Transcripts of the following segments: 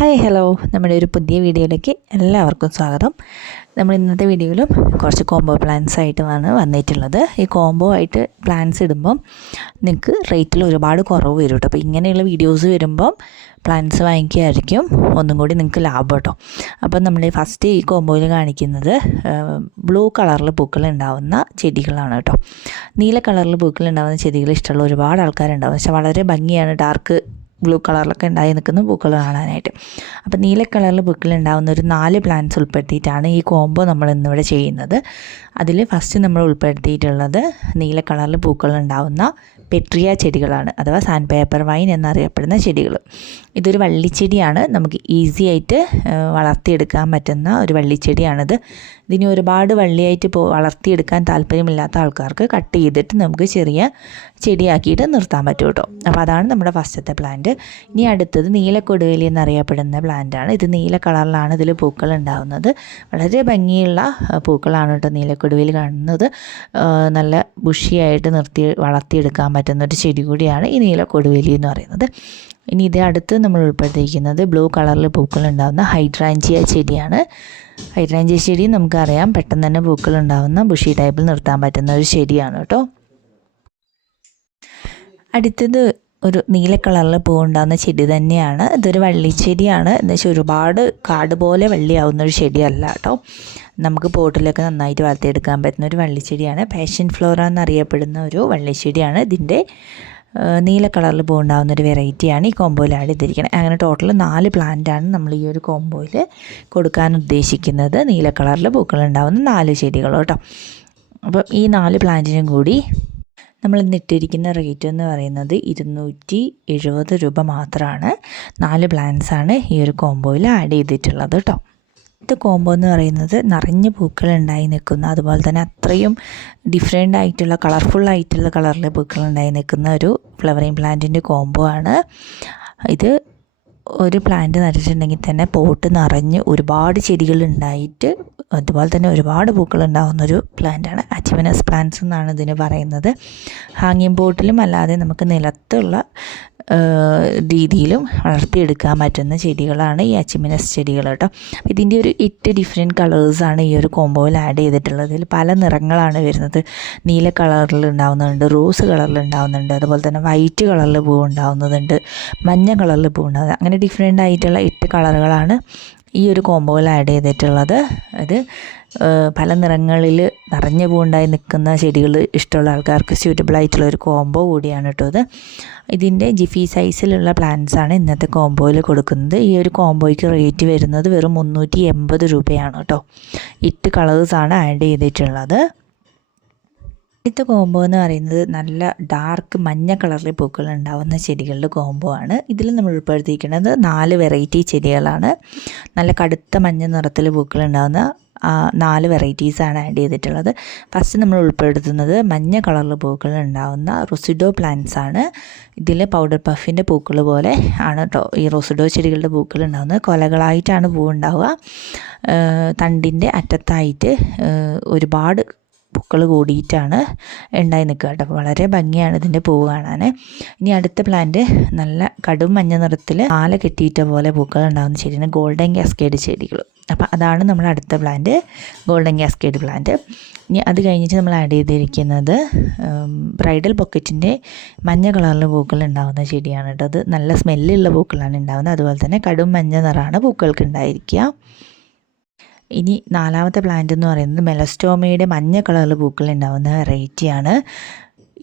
Hi hello, നമ്മുടെ ഒരു പുതിയ വീഡിയോയിലേക്ക് എല്ലാവർക്കും സ്വാഗതം. നമ്മൾ ഇന്നത്തെ വീഡിയോയിലും കുറച്ച് കോംബോ പ്ലാൻസ് ആയിട്ടാണ് വന്നിട്ടുള്ളത്. ഈ കോംബോ ആയിട്ട് പ്ലാൻസ് ഇടുമ്പം നിങ്ങൾക്ക് റേറ്റിൽ ഒരുപാട് കുറവ് വരും കേട്ടോ. അപ്പോൾ ഇങ്ങനെയുള്ള വീഡിയോസ് വരുമ്പം പ്ലാൻസ് വാങ്ങിക്കുകയായിരിക്കും ഒന്നും കൂടി നിങ്ങൾക്ക് ലാഭം കേട്ടോ. അപ്പം നമ്മൾ ഫസ്റ്റ് ഈ കോംബോയിൽ കാണിക്കുന്നത് ബ്ലൂ കളറിൽ പൂക്കൾ ഉണ്ടാവുന്ന ചെടികളാണ് കേട്ടോ. നീല കളറിൽ പൂക്കൾ ഉണ്ടാവുന്ന ചെടികൾ ഇഷ്ടമുള്ള ഒരുപാട് ആൾക്കാരുണ്ടാവും. പക്ഷേ വളരെ ഭംഗിയാണ് ഡാർക്ക് ബ്ലൂ കളറിലൊക്കെ ഉണ്ടായി നിൽക്കുന്ന പൂക്കൾ കാണാനായിട്ട്. അപ്പോൾ നീല കളറിൽ പൂക്കൾ ഉണ്ടാകുന്ന ഒരു 4 പ്ലാന്റ്സ് ഉൾപ്പെടുത്തിയിട്ടാണ് ഈ കോംബോ നമ്മൾ ഇന്നിവിടെ ചെയ്യുന്നത്. അതിൽ ഫസ്റ്റ് നമ്മൾ ഉൾപ്പെടുത്തിയിട്ടുള്ളത് നീല കളറിൽ പൂക്കൾ ഉണ്ടാകുന്ന പെട്രിയ ചെടികളാണ്, അഥവാ സാൻഡ് പേപ്പർ വൈൻ എന്നറിയപ്പെടുന്ന ചെടികൾ. ഇതൊരു വള്ളിച്ചെടിയാണ്, നമുക്ക് ഈസി ആയിട്ട് വളർത്തിയെടുക്കാൻ പറ്റുന്ന ഒരു വള്ളിച്ചെടിയാണിത്. ഇതിന് ഒരുപാട് വള്ളിയായിട്ട് വളർത്തിയെടുക്കാൻ താല്പര്യമില്ലാത്ത ആൾക്കാർക്ക് കട്ട് ചെയ്തിട്ട് നമുക്ക് ചെറിയ ചെടിയാക്കിയിട്ട് നിർത്താൻ പറ്റും കേട്ടോ. അപ്പോൾ അതാണ് നമ്മുടെ ഫസ്റ്റത്തെ പ്ലാന്റ്. ഇനി അടുത്തത് നീലക്കൊടുവേലി എന്നറിയപ്പെടുന്ന പ്ലാന്റാണ്. ഇത് നീല കളറിലാണ് ഇതിൽ പൂക്കൾ ഉണ്ടാകുന്നത്. വളരെ ഭംഗിയുള്ള പൂക്കളാണ് കേട്ടോ നീലക്കൊടുവേലി കാണുന്നത്. നല്ല ബുഷിയായിട്ട് വളർത്തിയെടുക്കാൻ പറ്റുന്ന ഒരു ചെടി കൂടിയാണ് ഈ നീലക്കൊടുവേലി എന്ന് പറയുന്നത്. ഇനി ഇത് അടുത്ത് നമ്മൾ ഉൾപ്പെടുത്തിയിരിക്കുന്നത് ബ്ലൂ കളറിൽ പൂക്കൾ ഉണ്ടാകുന്ന ഹൈഡ്രാഞ്ചിയ ചെടിയാണ്. ഹൈഡ്രാഞ്ചിയ ചെടി നമുക്കറിയാം പെട്ടെന്ന് തന്നെ പൂക്കൾ ഉണ്ടാകുന്ന ബുഷി ടൈപ്പിൽ നിർത്താൻ പറ്റുന്ന ഒരു ചെടിയാണ് കേട്ടോ. അടുത്തത് ഒരു നീല കളറിൽ പൂവുണ്ടാകുന്ന ചെടി തന്നെയാണ്. ഇതൊരു വള്ളിച്ചെടിയാണ്. എന്ന് വെച്ചാൽ ഒരുപാട് കാട് പോലെ വള്ളിയാവുന്ന ഒരു ചെടിയല്ല കേട്ടോ. നമുക്ക് പോട്ടിലൊക്കെ നന്നായിട്ട് വളർത്തിയെടുക്കാൻ പറ്റുന്ന ഒരു വള്ളിച്ചെടിയാണ്. പാഷൻ ഫ്ലോറ എന്നറിയപ്പെടുന്ന ഒരു വള്ളിച്ചെടിയാണ്. ഇതിൻ്റെ നീല കളറിൽ പൂവുണ്ടാകുന്ന ഒരു വെറൈറ്റിയാണ് ഈ കോംബോയിൽ ആഡ് ചെയ്തിരിക്കുന്നത്. അങ്ങനെ ടോട്ടൽ 4 പ്ലാന്റാണ് നമ്മൾ ഈ ഒരു കോംബോയിൽ കൊടുക്കാൻ ഉദ്ദേശിക്കുന്നത്. നീല കളറിൽ പൂക്കളുണ്ടാകുന്ന 4 ചെടികൾ കേട്ടോ. അപ്പം ഈ 4 പ്ലാന്റിനും കൂടി നമ്മൾ ഇന്നിട്ടിരിക്കുന്ന റേറ്റ് എന്ന് പറയുന്നത് 270 രൂപ മാത്രമാണ്. 4 പ്ലാന്റ്സാണ് ഈ ഒരു കോംബോയിൽ ആഡ് ചെയ്തിട്ടുള്ളത് കേട്ടോ. ഇത് കോംബോ എന്ന് പറയുന്നത് നിറഞ്ഞ് പൂക്കൾ ഉണ്ടായി നിൽക്കുന്ന, അതുപോലെ തന്നെ അത്രയും ഡിഫറെൻ്റ് ആയിട്ടുള്ള കളർഫുള്ളായിട്ടുള്ള കളറിൽ പൂക്കൾ ഉണ്ടായി നിൽക്കുന്ന ഒരു ഫ്ലവറിങ് പ്ലാന്റിൻ്റെ കോംബോ ആണ് ഇത്. ഒരു പ്ലാന്റ് നട്ടിട്ടുണ്ടെങ്കിൽ തന്നെ പോട്ട് നിറഞ്ഞ് ഒരുപാട് ചെടികൾ ഉണ്ടായിട്ട് അതുപോലെ തന്നെ ഒരുപാട് പൂക്കൾ ഉണ്ടാകുന്നൊരു പ്ലാന്റാണ്. അച്ചിമിനസ് പ്ലാന്റ്സ് എന്നാണ് ഇതിന് പറയുന്നത്. ഹാങ്ങിങ് പോട്ടിലും അല്ലാതെ നമുക്ക് നിലത്തുള്ള രീതിയിലും വളർത്തിയെടുക്കാൻ പറ്റുന്ന ചെടികളാണ് ഈ അച്ചിമിനസ് ചെടികൾ കേട്ടോ. ഇതിൻ്റെ ഒരു 8 ഡിഫറെൻറ്റ് കളേഴ്സാണ് ഈ ഒരു കോംബോയിൽ ആഡ് ചെയ്തിട്ടുള്ളത്. ഇതിൽ പല നിറങ്ങളാണ് വരുന്നത്. നീല കളറിൽ ഉണ്ടാകുന്നുണ്ട്, റോസ് കളറിൽ ഉണ്ടാകുന്നുണ്ട്, അതുപോലെ തന്നെ വൈറ്റ് കളറിൽ പൂ ഉണ്ടാകുന്നതുണ്ട്, മഞ്ഞ കളറിൽ പൂ ഉണ്ടാകുന്നത്. അങ്ങനെ ഡിഫറെൻ്റ് ആയിട്ടുള്ള 8 കളറുകളാണ് ഈ ഒരു കോംബോയിൽ ആഡ് ചെയ്തിട്ടുള്ളത്. അത് പല നിറങ്ങളിൽ നിറഞ്ഞ പൂവുണ്ടായി നിൽക്കുന്ന ചെടികൾ ഇഷ്ടമുള്ള ആൾക്കാർക്ക് സ്യൂറ്റബിൾ ആയിട്ടുള്ള ഒരു കോംബോ കൂടിയാണ് കേട്ടോ ഇത്. ഇതിൻ്റെ ജിഫി സൈസിലുള്ള പ്ലാന്റ്സാണ് ഇന്നത്തെ കോംബോയിൽ കൊടുക്കുന്നത്. ഈ ഒരു കോംബോയ്ക്ക് റേറ്റ് വരുന്നത് വെറും 380 രൂപയാണ് കേട്ടോ. 8 കളേഴ്സാണ് ആഡ് ചെയ്തിട്ടുള്ളത്. അടുത്ത കോംബോ എന്ന് പറയുന്നത് നല്ല ഡാർക്ക് മഞ്ഞ കളറിൽ പൂക്കൾ ഉണ്ടാകുന്ന ചെടികളുടെ കോംബോ ആണ്. ഇതിൽ നമ്മൾ ഉൾപ്പെടുത്തിയിരിക്കുന്നത് 4 വെറൈറ്റി ചെടികളാണ്. നല്ല കടുത്ത മഞ്ഞ നിറത്തിൽ പൂക്കൾ ഉണ്ടാകുന്ന 4 വെറൈറ്റീസാണ് ആഡ് ചെയ്തിട്ടുള്ളത്. ഫസ്റ്റ് നമ്മൾ ഉൾപ്പെടുത്തുന്നത് മഞ്ഞ കളറിൽ പൂക്കൾ ഉണ്ടാകുന്ന റൊസിഡോ പ്ലാന്റ്സ് ആണ്. ഇതിൽ പൗഡർ പഫിൻ്റെ പൂക്കൾ പോലെ ആണ് കേട്ടോ ഈ റൊസിഡോ ചെടികളുടെ പൂക്കൾ ഉണ്ടാകുന്നത്. കൊലകളായിട്ടാണ് പൂവുണ്ടാവുക. തണ്ടിൻ്റെ അറ്റത്തായിട്ട് ഒരുപാട് പൂക്കൾ കൂടിയിട്ടാണ് ഉണ്ടായി നിൽക്കുക കേട്ടോ. അപ്പോൾ വളരെ ഭംഗിയാണ് ഇതിൻ്റെ പൂവ് കാണാൻ. ഇനി അടുത്ത പ്ലാന്റ് നല്ല കടും മഞ്ഞ നിറത്തിൽ മാല കെട്ടിയിട്ട പോലെ പൂക്കൾ ഉണ്ടാകുന്ന ചെടിയാണ് ഗോൾഡൻ കാസ്കേഡ് ചെടികൾ. അപ്പോൾ അതാണ് നമ്മൾ അടുത്ത പ്ലാന്റ്, ഗോൾഡൻ കാസ്കേഡ് പ്ലാന്റ്. ഇനി അത് കഴിഞ്ഞിട്ട് നമ്മൾ ആഡ് ചെയ്തിരിക്കുന്നത് ബ്രൈഡൽ പൊക്കറ്റിൻ്റെ മഞ്ഞ കളറിൽ പൂക്കൾ ഉണ്ടാകുന്ന ചെടിയാണ് കേട്ടോ. അത് നല്ല സ്മെല്ലുള്ള പൂക്കളാണ് ഉണ്ടാകുന്നത്. അതുപോലെ തന്നെ കടും മഞ്ഞ നിറമാണ് പൂക്കൾക്ക് ഉണ്ടായിരിക്കുക. ഇനി 4മത്തെ പ്ലാന്റ് എന്ന് പറയുന്നത് മെലസ്റ്റോമയുടെ മഞ്ഞ കളറിൽ പൂക്കൾ ഉണ്ടാകുന്ന വെറൈറ്റിയാണ്.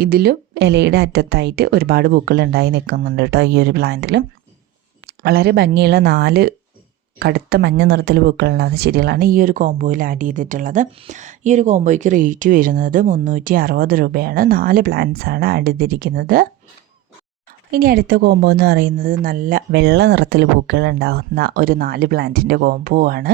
ഇതിലും ഇലയുടെ അറ്റത്തായിട്ട് ഒരുപാട് പൂക്കൾ ഉണ്ടായി നിൽക്കുന്നുണ്ട് കേട്ടോ ഈ ഒരു പ്ലാന്റിലും. വളരെ ഭംഗിയുള്ള 4 കടുത്ത മഞ്ഞ നിറത്തിൽ പൂക്കൾ ഉണ്ടാകുന്ന ചെടികളാണ് ഈ ഒരു കോംബോയിൽ ആഡ് ചെയ്തിട്ടുള്ളത്. ഈ ഒരു കോംബോയ്ക്ക് റേറ്റ് വരുന്നത് 360 രൂപയാണ്. 4 പ്ലാന്റ്സാണ് ആഡ് ചെയ്തിരിക്കുന്നത്. ഇനി അടുത്ത കോംബോ എന്ന് പറയുന്നത് നല്ല വെള്ള നിറത്തിൽ പൂക്കൾ ഉണ്ടാകുന്ന ഒരു 4 പ്ലാന്റിൻ്റെ കോംബോ ആണ്.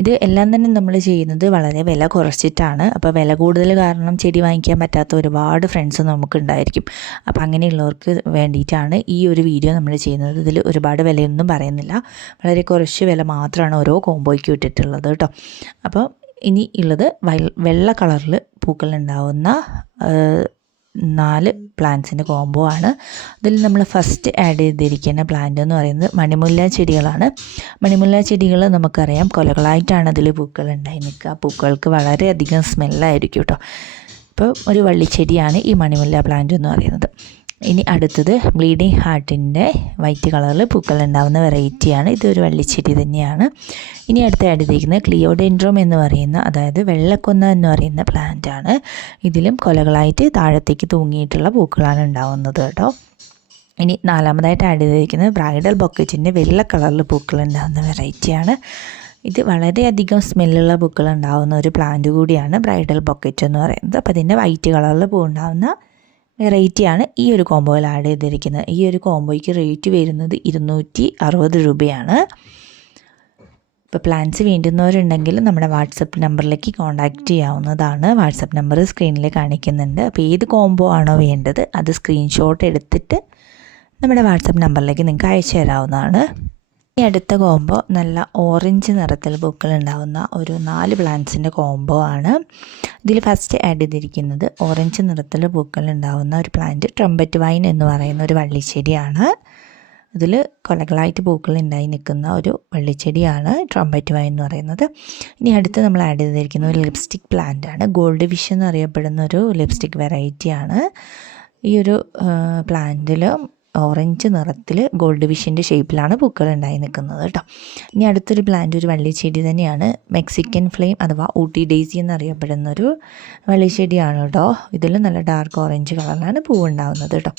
ഇത് എല്ലാം തന്നെ നമ്മൾ ചെയ്യുന്നത് വളരെ വില കുറച്ചിട്ടാണ്. അപ്പോൾ വില കൂടുതൽ കാരണം ചെടി വാങ്ങിക്കാൻ പറ്റാത്ത ഒരുപാട് ഫ്രണ്ട്സ് നമുക്കുണ്ടായിരിക്കും. അപ്പോൾ അങ്ങനെയുള്ളവർക്ക് വേണ്ടിയിട്ടാണ് ഈ ഒരു വീഡിയോ നമ്മൾ ചെയ്യുന്നത്. ഇതിൽ ഒരുപാട് വിലയൊന്നും പറയുന്നില്ല, വളരെ കുറച്ച് വില മാത്രമാണ് ഓരോ കോംബോയ്ക്ക് ഇട്ടിട്ടുള്ളത് കേട്ടോ. അപ്പോൾ ഇനി ഉള്ളത് വെള്ള കളറിൽ പൂക്കൾ ഉണ്ടാകുന്ന 4 പ്ലാന്റ്സിൻ്റെ കോംബോ ആണ്. അതിൽ നമ്മൾ ഫസ്റ്റ് ആഡ് ചെയ്തിരിക്കുന്ന പ്ലാന്റ് എന്ന് പറയുന്നത് മണിമുല്ല ചെടികളാണ്. മണിമുല്ല ചെടികൾ നമുക്കറിയാം കൊലകളായിട്ടാണ് അതിൽ പൂക്കൾ ഉണ്ടായി നിൽക്കുക. പൂക്കൾക്ക് വളരെയധികം സ്മെല്ലായിരിക്കും കേട്ടോ. ഇപ്പോൾ ഒരു വള്ളിച്ചെടിയാണ് ഈ മണിമുല്ല പ്ലാന്റ് എന്ന് പറയുന്നത്. ഇനി അടുത്തത് ബ്ലീഡിങ് ഹാർട്ടിൻ്റെ വൈറ്റ് കളറിൽ പൂക്കൾ ഉണ്ടാകുന്ന വെറൈറ്റിയാണ്. ഇതൊരു വള്ളിച്ചെടി തന്നെയാണ്. ഇനി അടുത്ത ആഡ് ചെയ്തിരിക്കുന്നത് ക്ലിയോഡെൻഡ്രോം എന്ന് പറയുന്ന, അതായത് വെള്ളക്കൊന്ന എന്ന് പറയുന്ന പ്ലാന്റ് ആണ്. ഇതിലും കൊലകളായിട്ട് താഴത്തേക്ക് തൂങ്ങിയിട്ടുള്ള പൂക്കളാണ് ഉണ്ടാകുന്നത് കേട്ടോ. ഇനി നാലാമതായിട്ട് ആഡ് ചെയ്തിരിക്കുന്നത് ബ്രൈഡൽ ബൊക്കറ്റിൻ്റെ വെള്ള കളറിൽ പൂക്കൾ ഉണ്ടാകുന്ന വെറൈറ്റിയാണ്. ഇത് വളരെയധികം സ്മെല്ലുള്ള പൂക്കൾ ഉണ്ടാകുന്ന ഒരു പ്ലാന്റ് കൂടിയാണ് ബ്രൈഡൽ ബൊക്കറ്റ് എന്ന് പറയുന്നത്. അപ്പോൾ ഇതിൻ്റെ വൈറ്റ് കളറിൽ പൂ ഉണ്ടാകുന്ന വെറൈറ്റിയാണ് ഈ ഒരു കോംബോയിൽ ആഡ് ചെയ്തിരിക്കുന്നത്. ഈ ഒരു കോംബോയ്ക്ക് റേറ്റ് വരുന്നത് 260 രൂപയാണ്. ഇപ്പോൾ പ്ലാൻസ് വേണ്ടുന്നവരുണ്ടെങ്കിൽ നമ്മുടെ വാട്സപ്പ് നമ്പറിലേക്ക് കോൺടാക്റ്റ് ചെയ്യാവുന്നതാണ്. വാട്സപ്പ് നമ്പർ സ്ക്രീനിൽ കാണിക്കുന്നുണ്ട്. അപ്പോൾ ഏത് കോംബോ ആണോ വേണ്ടത് അത് സ്ക്രീൻഷോട്ട് എടുത്തിട്ട് നമ്മുടെ വാട്സപ്പ് നമ്പറിലേക്ക് നിങ്ങൾക്ക് അയച്ചു തരാവുന്നതാണ്. ഈ അടുത്ത കോംബോ നല്ല ഓറഞ്ച് നിറത്തിൽ പൂക്കൾ ഉണ്ടാകുന്ന ഒരു 4 പ്ലാന്റ്സിൻ്റെ കോംബോ ആണ്. ഇതിൽ ഫസ്റ്റ് ആഡ് ചെയ്തിരിക്കുന്നത് ഓറഞ്ച് നിറത്തിൽ പൂക്കൾ ഉണ്ടാകുന്ന ഒരു പ്ലാന്റ് ട്രംപറ്റ് വൈൻ എന്ന് പറയുന്ന ഒരു വള്ളിച്ചെടിയാണ്. ഇതിൽ കൊലകളായിട്ട് പൂക്കൾ ഉണ്ടായി നിൽക്കുന്ന ഒരു വള്ളിച്ചെടിയാണ് ട്രംപറ്റ് വൈൻ എന്ന് പറയുന്നത്. ഇനി അടുത്ത് നമ്മൾ ആഡ് ചെയ്തിരിക്കുന്ന ഒരു ലിപ്സ്റ്റിക് പ്ലാന്റ് ആണ്. ഗോൾഡ് വിഷ് എന്നറിയപ്പെടുന്ന ഒരു ലിപ്സ്റ്റിക് വെറൈറ്റിയാണ്. ഈ ഒരു പ്ലാന്റിൽ ഓറഞ്ച് നിറത്തിൽ ഗോൾഡ് വിഷിൻ്റെ ഷേപ്പിലാണ് പൂക്കൾ ഉണ്ടായി നിൽക്കുന്നത് കേട്ടോ. ഇനി അടുത്തൊരു പ്ലാന്റ് ഒരു വള്ളിച്ചെടി തന്നെയാണ്. മെക്സിക്കൻ ഫ്ലെയിം അഥവാ ഊട്ടി ഡെയ്സി എന്നറിയപ്പെടുന്നൊരു വള്ളിച്ചെടിയാണ് കേട്ടോ. ഇതിൽ നല്ല ഡാർക്ക് ഓറഞ്ച് കളറിലാണ് പൂവുണ്ടാകുന്നത് കേട്ടോ.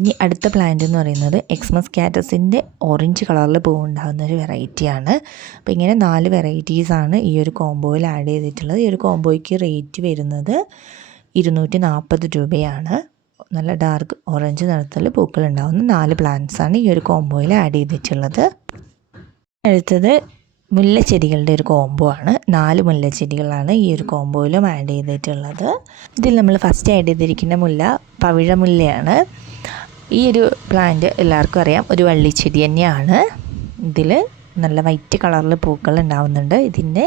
ഇനി അടുത്ത പ്ലാന്റ് എന്ന് പറയുന്നത് എക്സ്മസ് കാറ്റസിൻ്റെ ഓറഞ്ച് കളറിൽ പൂവുണ്ടാകുന്ന ഒരു വെറൈറ്റിയാണ്. അപ്പോൾ ഇങ്ങനെ 4 വെറൈറ്റീസാണ് ഈ ഒരു കോംബോയിൽ ആഡ് ചെയ്തിട്ടുള്ളത്. ഈ ഒരു കോംബോയ്ക്ക് റേറ്റ് വരുന്നത് 240 രൂപയാണ്. നല്ല ഡാർക്ക് ഓറഞ്ച് നിറത്തിൽ പൂക്കൾ ഉണ്ടാകുന്ന 4 പ്ലാന്റ്സാണ് ഈ ഒരു കോംബോയിൽ ആഡ് ചെയ്തിട്ടുള്ളത്. അടുത്തത് മുല്ലച്ചെടികളുടെ ഒരു കോംബോ ആണ്. 4 മുല്ലച്ചെടികളാണ് ഈ ഒരു കോംബോയിലും ആഡ് ചെയ്തിട്ടുള്ളത്. ഇതിൽ നമ്മൾ ഫസ്റ്റ് ആഡ് ചെയ്തിരിക്കുന്ന മുല്ല പവിഴമുല്ലയാണ്. ഈ ഒരു പ്ലാന്റ് എല്ലാവർക്കും അറിയാം, ഒരു വള്ളിച്ചെടി തന്നെയാണ്. ഇതിൽ നല്ല വൈറ്റ് കളറിൽ പൂക്കൾ ഉണ്ടാകുന്നുണ്ട്. ഇതിൻ്റെ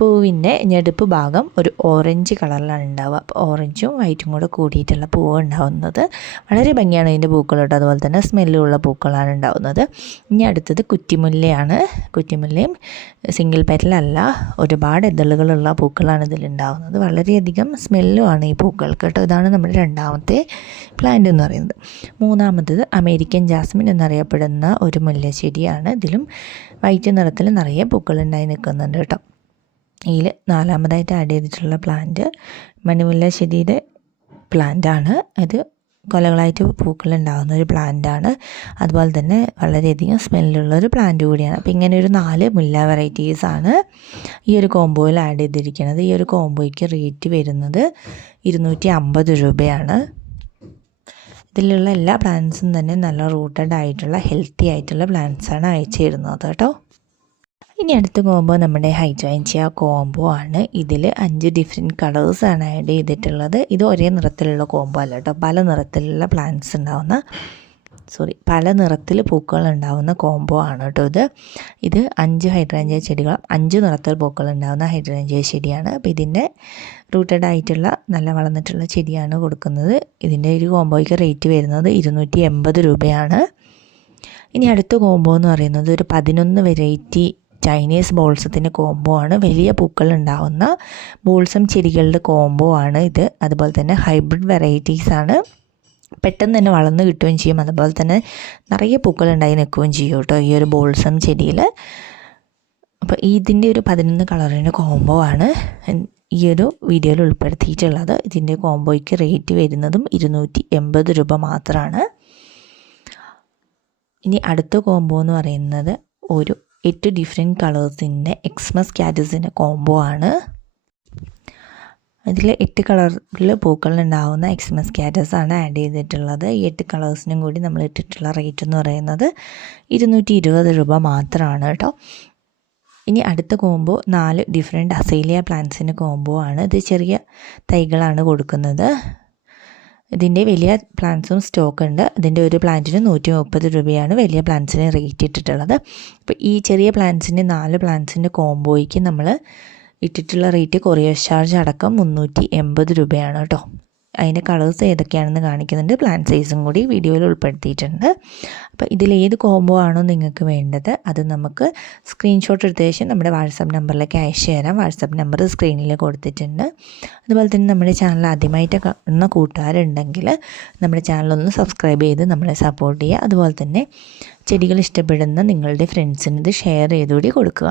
പൂവിൻ്റെ ഞെടുപ്പ് ഭാഗം ഒരു ഓറഞ്ച് കളറിലാണ് ഉണ്ടാവുക. അപ്പോൾ ഓറഞ്ചും വൈറ്റും കൂടെ കൂടിയിട്ടുള്ള പൂവ് ഉണ്ടാകുന്നത്. വളരെ ഭംഗിയാണ് ഇതിൻ്റെ പൂക്കൾ കേട്ടോ. അതുപോലെ തന്നെ സ്മെല്ലുള്ള പൂക്കളാണ് ഉണ്ടാകുന്നത്. ഇനി അടുത്തത് കുറ്റിമുല്ലയാണ്. കുറ്റിമുല്ലയും സിംഗിൾ പെറ്റലല്ല, ഒരുപാട് ഇതളുകളുള്ള പൂക്കളാണ് ഇതിലുണ്ടാകുന്നത്. വളരെയധികം സ്മെല്ലുമാണ് ഈ പൂക്കൾക്ക് കേട്ടോ. ഇതാണ് നമ്മുടെ രണ്ടാമത്തെ പ്ലാന്റ് എന്ന് പറയുന്നത്. മൂന്നാമത്തത് അമേരിക്കൻ ജാസ്മിൻ എന്നറിയപ്പെടുന്ന ഒരു മുല്ലച്ചെടിയാണ്. ഇതിലും വൈറ്റ് നിറത്തിൽ നിറയെ പൂക്കളുണ്ടായി നിൽക്കുന്നുണ്ട് കേട്ടോ. ഇതിൽ നാലാമതായിട്ട് ആഡ് ചെയ്തിട്ടുള്ള പ്ലാന്റ് മണിമുല്ല ചെടിയുടെ പ്ലാന്റാണ്. ഇത് കൊലകളായിട്ട് പൂക്കൾ ഉണ്ടാകുന്ന ഒരു പ്ലാന്റാണ്. അതുപോലെ തന്നെ വളരെയധികം സ്മെല്ലുള്ളൊരു പ്ലാന്റ് കൂടിയാണ്. അപ്പോൾ ഇങ്ങനെ ഒരു 4 മുല്ല വെറൈറ്റീസാണ് ഈ ഒരു കോംബോയിൽ ആഡ് ചെയ്തിരിക്കുന്നത്. ഈ ഒരു കോംബോയ്ക്ക് റേറ്റ് വരുന്നത് 250 രൂപയാണ്. ഇതിലുള്ള എല്ലാ പ്ലാന്റ്സും തന്നെ നല്ല റൂട്ടഡ് ആയിട്ടുള്ള ഹെൽത്തി ആയിട്ടുള്ള പ്ലാന്റ്സാണ് അയച്ചു തരുന്നത് കേട്ടോ. ഇനി അടുത്ത കോംബോ നമ്മുടെ ഹൈഡ്രാഞ്ചിയ കോംബോ ആണ്. ഇതിൽ 5 ഡിഫറെൻറ്റ് കളേഴ്സാണ് ആഡ് ചെയ്തിട്ടുള്ളത്. ഇത് ഒരേ നിറത്തിലുള്ള കോംബോ അല്ല കേട്ടോ. പല നിറത്തിലുള്ള പ്ലാന്റ്സ് ഉണ്ടാവുന്ന പല നിറത്തിൽ പൂക്കൾ ഉണ്ടാവുന്ന കോംബോ ആണ് കേട്ടോ ഇത് 5 ഹൈഡ്രാഞ്ചിയ ചെടികൾ 5 നിറത്തിൽ പൂക്കൾ ഉണ്ടാകുന്ന ഹൈഡ്രാഞ്ചിയ ചെടിയാണ്. അപ്പോൾ ഇതിൻ്റെ റൂട്ടഡ് ആയിട്ടുള്ള നല്ല വളർന്നിട്ടുള്ള ചെടിയാണ് കൊടുക്കുന്നത്. ഇതിൻ്റെ ഒരു കോംബോയ്ക്ക് റേറ്റ് വരുന്നത് 280 രൂപയാണ്. ഇനി അടുത്ത കോംബോ എന്ന് പറയുന്നത് ഒരു 11 വെറൈറ്റി ചൈനീസ് ബോൾസത്തിൻ്റെ കോംബോ ആണ്. വലിയ പൂക്കൾ ഉണ്ടാകുന്ന ബോൾസം ചെടികളുടെ കോംബോ ആണ് ഇത്. അതുപോലെ തന്നെ ഹൈബ്രിഡ് വെറൈറ്റീസാണ്. പെട്ടെന്ന് തന്നെ വളർന്ന് കിട്ടുകയും ചെയ്യും. അതുപോലെ തന്നെ നിറയെ പൂക്കൾ ഉണ്ടായി നിൽക്കുകയും ചെയ്യും കേട്ടോ ഈ ഒരു ബോൾസം ചെടിയിൽ. അപ്പോൾ ഇതിൻ്റെ ഒരു 11 കളറിൻ്റെ കോംബോ ആണ് ഈ ഒരു വീഡിയോയിൽ ഉൾപ്പെടുത്തിയിട്ടുള്ളത്. ഇതിൻ്റെ കോംബോയ്ക്ക് റേറ്റ് വരുന്നതും 280 രൂപ മാത്രമാണ്. ഇനി അടുത്ത കോംബോ എന്ന് പറയുന്നത് ഒരു 8 ഡിഫറെൻറ്റ് കളേഴ്സിൻ്റെ എക്സ്മസ് കാറ്റസിൻ്റെ കോംബോ ആണ്. ഇതിൽ 8 കളറിൽ പൂക്കളുണ്ടാവുന്ന എക്സ്മസ് കാറ്റസ് ആണ് ആഡ് ചെയ്തിട്ടുള്ളത്. ഈ 8 കളേഴ്സിനും കൂടി നമ്മൾ ഇട്ടിട്ടുള്ള റേറ്റ് എന്ന് പറയുന്നത് 220 രൂപ മാത്രമാണ് കേട്ടോ. ഇനി അടുത്ത കോംബോ 4 ഡിഫറെൻറ്റ് അസേലിയ പ്ലാന്റ്സിൻ്റെ കോംബോ ആണ്. ഇത് ചെറിയ തൈകളാണ് കൊടുക്കുന്നത്. ഇതിൻ്റെ വലിയ പ്ലാന്റ്സും സ്റ്റോക്ക് ഉണ്ട്. ഇതിൻ്റെ ഒരു പ്ലാന്റിന് 130 രൂപയാണ് വലിയ പ്ലാന്റ്സിന് റേറ്റ് ഇട്ടിട്ടുള്ളത്. അപ്പോൾ ഈ ചെറിയ പ്ലാന്റ്സിൻ്റെ 4 പ്ലാന്റ്സിൻ്റെ കോംബോയ്ക്ക് നമ്മൾ ഇട്ടിട്ടുള്ള റേറ്റ് കൊറിയർ ചാർജ് അടക്കം 380 രൂപയാണ് കേട്ടോ. അതിൻ്റെ കളേഴ്സ് ഏതൊക്കെയാണെന്ന് കാണിക്കുന്നുണ്ട്. പ്ലാന്റ് സൈസും കൂടി വീഡിയോയിൽ ഉൾപ്പെടുത്തിയിട്ടുണ്ട്. അപ്പോൾ ഇതിലേത് കോംബോ ആണോ നിങ്ങൾക്ക് വേണ്ടത് അത് നമുക്ക് സ്ക്രീൻഷോട്ട് എടുത്ത ശേഷം നമ്മുടെ വാട്സപ്പ് നമ്പറിലേക്ക് അയച്ചു തരാം. വാട്സപ്പ് നമ്പർ സ്ക്രീനിൽ കൊടുത്തിട്ടുണ്ട്. അതുപോലെ തന്നെ നമ്മുടെ ചാനൽ ആദ്യമായിട്ട് കാണുന്ന കൂട്ടുകാരുണ്ടെങ്കിൽ നമ്മുടെ ചാനലൊന്ന് സബ്സ്ക്രൈബ് ചെയ്ത് നമ്മളെ സപ്പോർട്ട് ചെയ്യുക. അതുപോലെ തന്നെ ചെടികൾ ഇഷ്ടപ്പെടുന്ന നിങ്ങളുടെ ഫ്രണ്ട്സിന് ഇത് ഷെയർ ചെയ്തുകൂടി കൊടുക്കുക.